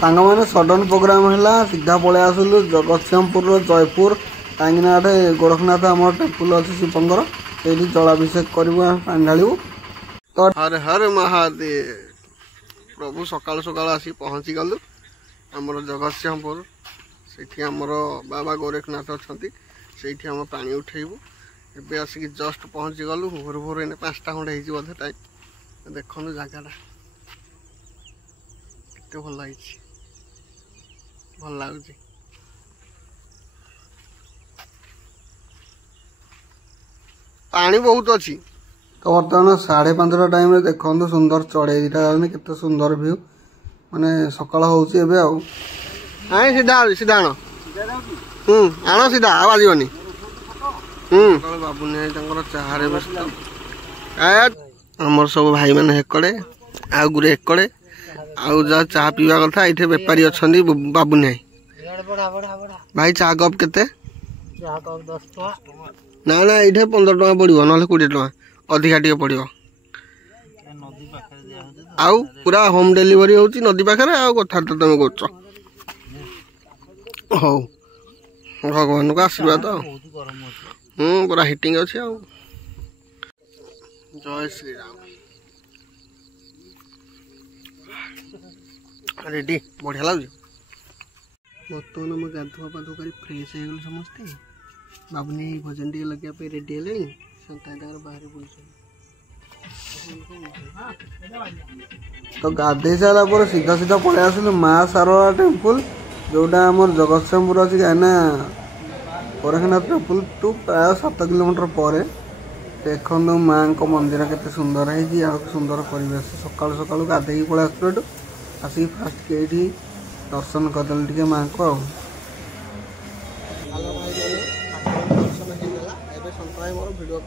सांग मैंने sudden programme है सीधा पलि आसलु जगतसिंहपुर जयपुर कहीं गोरखनाथ आम टेम्पल अच्छे शिवंकर ये जलाभिषेक करूँ पानी ढालू तो हर हर महादेव प्रभु सकाल सकाल आसी पहुँची गलु आमर जगतसिंहपुर से आमर बाबा गोरखनाथ अच्छा से आम पानी उठेबू एबे आसिक जस्ट पहुँची गलु भोर भोर एने 5टा खंडे बोधे टाइम देखु जगह के भल लगी भल लगुच पानी बहुत अच्छी तो बर्तमान 5:30 टाइम देखो सुंदर चढ़े दीटा के सुंदर व्यू माने सकाल हो सीधा सीधा आण आण सीधा आवाजनी बाबुनी चाहे व्यस्त आमर सब भाई मैंने हेकड़े आउ गुरे हेकड़े आउ जा चाह पीवा कथा ये बेपारी अच्छा बाबुनी भाई चाह कप के ना ना ये 15 टका पड़ो ना 20 टका अधिका टे पड़ो आउ पूरा होम डिलीवरी होची नदी पाखे आउ कथा तो तुम कर हो भगवान को आशीर्वाद पूरा हिटिंग अच्छे आ जय श्री राम रेडी बढ़िया लगे बर्तमान आम गाधुआ पाधुआ कर फ्रेश हो गल समस्ते बाबुनी भजन टे लगे रेडी है बाहर बुल तो गाधे सारा सीधा सीधा पलि आसलु माँ सारला टेम्पल जोटा आम जगतसिंहपुर अच्छी कहीं गोरखनाथ टेम्पल टू प्राय 7 किलोमीटर पर देखो माँ को मंदिर के सुंदर है सुंदर परिवेश सका सका गाधे पलि आसलु आसिक फास्ट के दर्शन करदेल टे माँ को भिडियो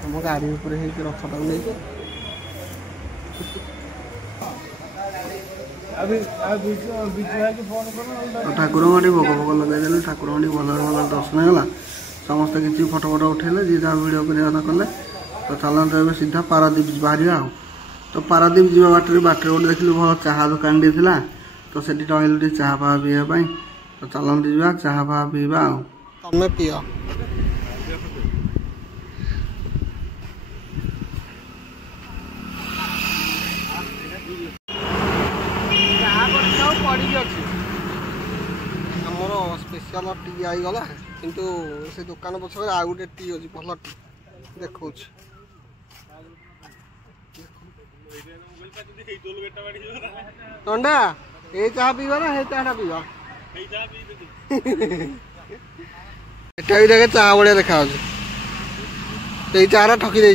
तुम गाड़ी ऊपर रथटा नहीं ठाकुर भोग भोग लगे ठाकुर भल भल दर्शन होगा समस्त किसी फटो फटो उठेले जी जहाँ भिड करने कले तो चलते ए सीधा पारादीप बाहर तो पारादीप जावा बाटे गोटे देखिए भल चाह दुकान टे था तो से रही चाह फा पीवाई तो चलते जा चाह फा पीवा तमें पी आमर स्पेशल टी आईगला किंतु से दुकान पछरे आ गोटे टी अच्छी भल टी देखो अंडा ये चाह पीवा ना चाहटा पीवा एटा भी देखे चाह बढ़िया देखा चाह ठकी दे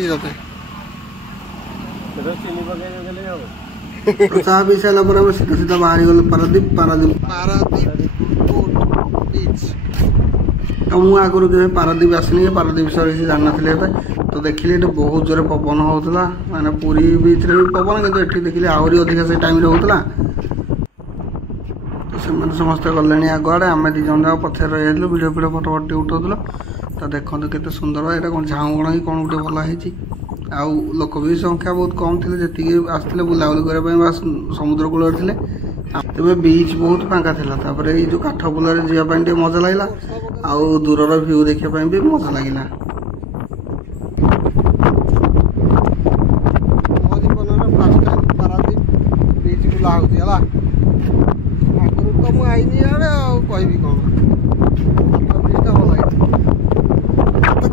चाह पी सारा सीधा सीधा बाहरी गल पारादीप पारादीप पारादीप बीच तो मुझे आगुरी के पारादीप आसनी पारादीप विषय जान ना तो देखिए ये बहुत जोर पवन होता माने पूरी बीच रे भी पवन कि देखिए आहरी अधिक से टाइम होता तो से समस्त गले आगे आम 2 जन जाक पछे रही भिडियो फिडियो फटो फट उठाऊल तो देखो के सुंदर यहाँ कौन झाऊ कण कि कौन गोटे भल है आउ लोक भी संख्या बहुत कम थे जी आसते बुलाबुली करने समुद्र कूल थे तेज बीच बहुत फांका था ये जो काठ पोल जावाई मजा लगे आउ दूर भ्यू देखापी भी मजा लगे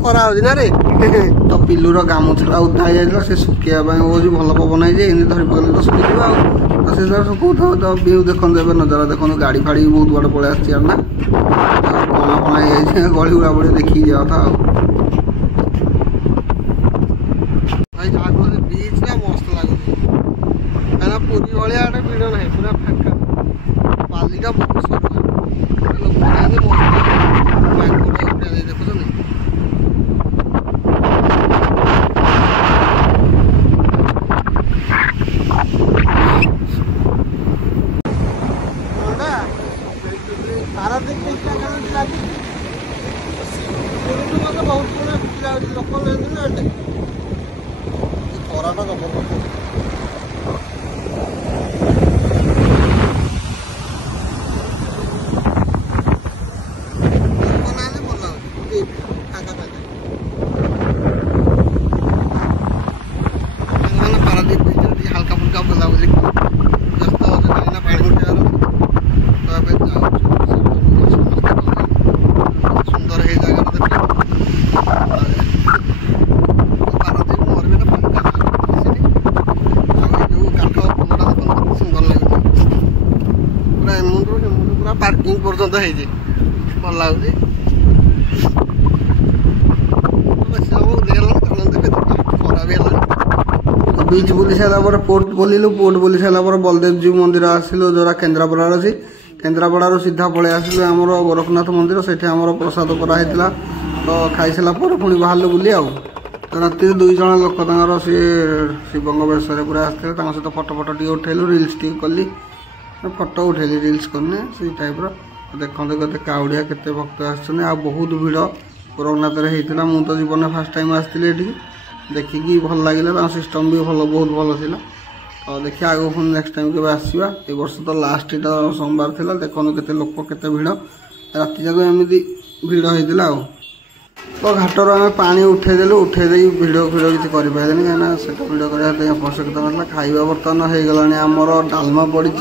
खरा ना रे तो पिलूर गामुछा उदा हो जाता से सुखापी वो भल पवन है धरी पकड़े तो सुखी तो से सुखा तो व्यू देखो नजारा देखो गाड़ी फाड़ी बहुत बड़ पलि आसना कणा कणा गली गुड़ा बड़ी देखी जावा था भाई बीच टा मस्त लगुच पूरी भाया भिड़ ना पूरा फाँका बालीटा बहुत देखुन पारादीप ବହୁତ ଲୋକ ଖରାଟା ଜବରଦସ୍ତ। पार्किंग पर्यंत है भल लगुच बीच बुली सारापर पोर्ट बुलू पोर्ट बुली सारापर बलदेव जी मंदिर आसिलु जोरा केन्द्रापड़ा अच्छी केन्द्रापड़ा सीधा पलि आसिलु आम गोरखनाथ मंदिर से प्रसाद कराई तो खाई सारा पुणी बाहर बुली आउ राति 2 जन लोक सी शिवंग बेश पूरा आसते सहित फटो फटो टे उठेलु रिल्स टे कली फटो उठेली रिल्स करने से टाइप देखते केते काउड़िया केते भक्त आसछन आ बहुत भीड़ गोरखनाथ होता मुझे जीवन फास्ट टाइम आसती देखिकी भल लगे सिस्टम भी भल बहुत भल था तो देखिए आगे पुणी नेक्स्ट टाइम के आसवा ए वर्ष तो लास्ट इटा सोमवार था देखो केते लोक केते भीड़ राति जाक एमती भीड़ होता तो घाटर आम पा उठेदेलु उठेदे भिडियो फिडियो किसी करें कहीं से भिडियो करने आवश्यकता ना खाଇବା बर्तमान हो गला आमर डालमा पड़ी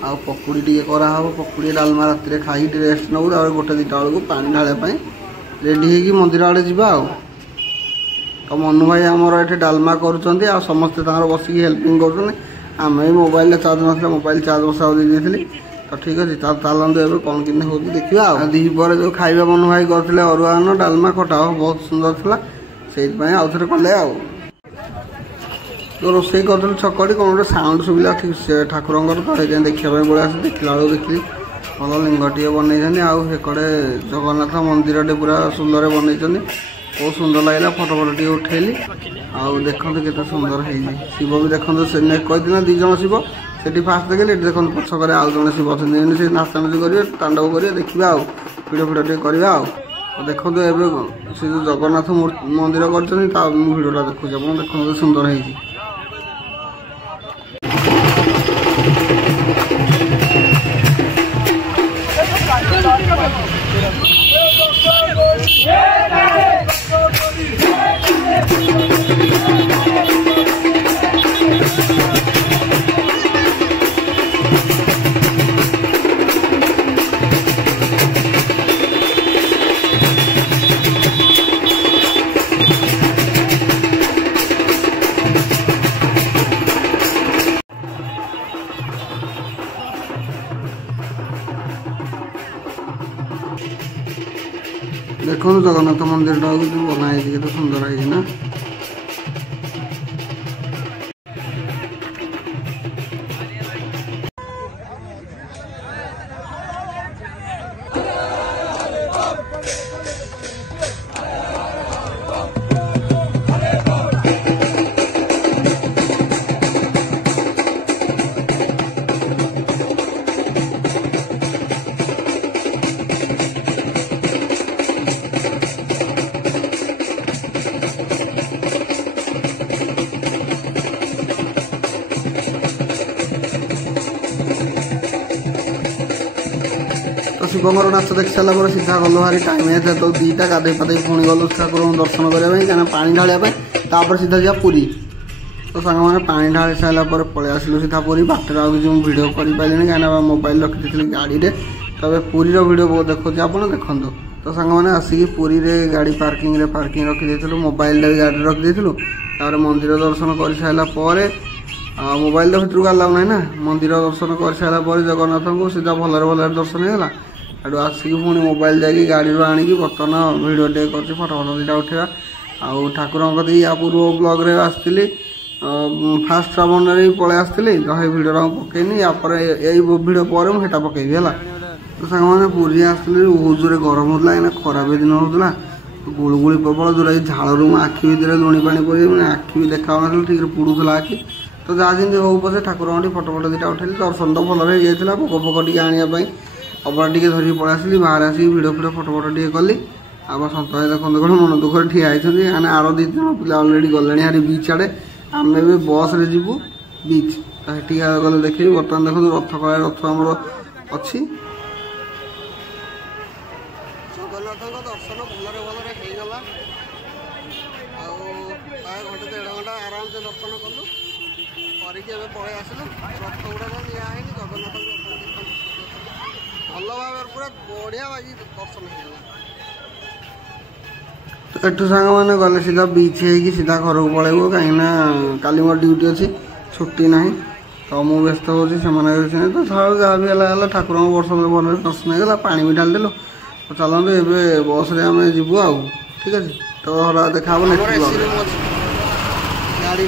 आ पकुड़ी टे कराव पकुड़ी डालमा राति खाई रेस्ट नबू गोटे 2टा बेलू पा ढाई रेडी हो मंदिर आड़े जा तो मनु भाई आमर ये डालमा करुँच समस्ते बसिक हेल्पिंग करें मोबाइल चार्ज ना मोबाइल चार्ज बसा दे तो ठीक अच्छे चलते ए कौन कि देखा दीपर जो खाଇବା मनु भाई करते अरुआन डालमा खटा बहुत सुंदर था से आउ थे कले तो रोसे कर छकड़ी कौन गोटे साउंड शुविला ठीक से ठाकुर तो देखा पड़ा देखला बेलू देखी भल लिंगटे बनई आकड़े जगन्नाथ मंदिर टे पूरा सुंदर बनई बहुत सुंदर लगे फटो फटो टे उठेली आउ देखते केते सुंदर है शिव भी देखते से कही 2 जन शिव से फास्ट देखिए देखो पछक आउ जन शिव अच्छे से नाचानाची करेंगे तांडव करेंगे देखा भिडियो फिडियो टे करवा देखो से जो जगन्नाथ मंदिर कर भिडियोटा देखुचे देखते सुंदर है देखो जगन्नाथ मंदिर बनाई केते सुंदर है ना शिवंगर नाच देख सारा सीधा गलु भारी टाइम है तो 2टा गाधे पाधे पुणी गलु ठाकुर दर्शन करने कहीं पा ढाई सीधा जा पुरी तो सांग मैंने पा ढाई सारापर पलि आसलु सीधा पुरी बाटर आगे भिड कर पारे कहीं मोबाइल रखी गाड़ी में तब पुरी भिड देखो आप देखो तो सांग मैंने आसिक पुरी गाड़ी पार्किंग रखी मोबाइल भी गाड़ी रखी मंदिर दर्शन कर सारापर मोबाइल तो भर अलाउ ना मंदिर दर्शन कर सारापर जगन्नाथ को सीधा भलरे भलरे दर्शन होगा आड़ आसिक पुणी मोबाइल जाकि गाड़ी आणिकी बर्तमान भिडियो टे कर फटो फटो 2टा उठा आउ ठाकुर या पूर्व ब्लॉग रे आसती फास्ट श्रावण पलि आसती तो ये भिडियो पकईनी यापर यही भिडियो पर मुझे पकईबी है तो सांग मैंने पूरी आसती बहुत जोर गरम होता है खरा भी दिन होता गुड़गुड़ी प्रबल जोरा झाड़ू आखि भितर लुणी पानी पड़े मैंने आखि भी देखा ठीक पुड़ूला आखि तो जहाँ जमी हो पचे ठाकुर फटो फटो 2टा उठेली दर्शन तो भल जाता भोग फोग टे आने अबड़ा टे धरिकी पलि आसली बाहर आसिक भिडियो फिडियो फटो फटो टे कली अब सत भाई देखते कौन मन दुखर ठिया होती आर 2 जन पिला अलरेडी गले हारी बीच आड़े आम भी बस रे जीवु बीच गले देखे बर्तमान देखो रथ कला रथ आमर अच्छी जगन्नाथ दर्शन भलरे भलरे होगला घंटे 1.5 घंटा आराम से दर्शन कलु करके पलि आसलु रथ गुड़ाक निआनी जगन्नाथ भल भाव पूरा बढ़िया बाकी दर्शन होगा एठू सांग मैंने गले सीधा बीच है सीधा घर को पलैबू कहीं काली मोर ड्यूटी अच्छी छुट्टी ना तो मुझे व्यस्त हो तो जहाँ भी है ठाकुर वर्ष भल दर्शन होगा पा भी ढालदेलु तो चलते ए बस रे आम जीवु आ ठीक अच्छे तो देखा गाड़ी